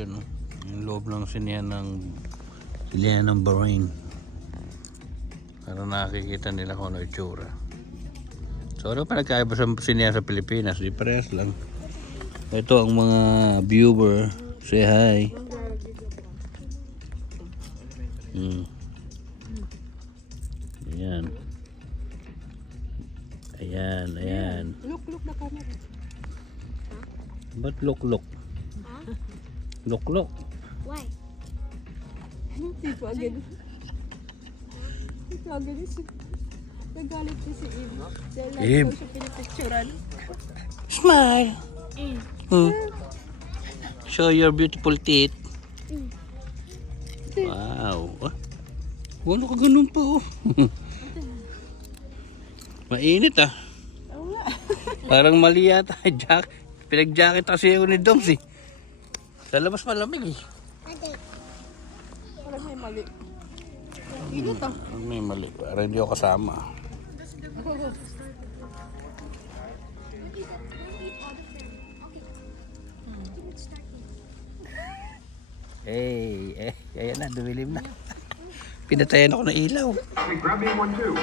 yun. Yung loob ng sinihan ng Bahrain. Para nakikita nila kung ano itsura. So ano pa nagkaiba sa sinihan sa Pilipinas? Di parehas lang. Ito ang mga viewer. Say hi. Ayan. Ayan. Look the camera. Ba't look? Look. Why? Tito again is nagalit niya si Eve. Dahil Eve. lang daw siya pinipicturan. Smile. Show your beautiful teeth. Wow. Wala ka ganun pa oh. Mainit ah. Oo nga. Parang mali yata. Pinag-jacket kasi ako ni Doms eh. Sa labas malamig eh. Parang may mali. Init ah. May mali. Parang hindi ako kasama. Ayan na, dumilim na. Pinatayan ako ng ilaw. Grab me one too.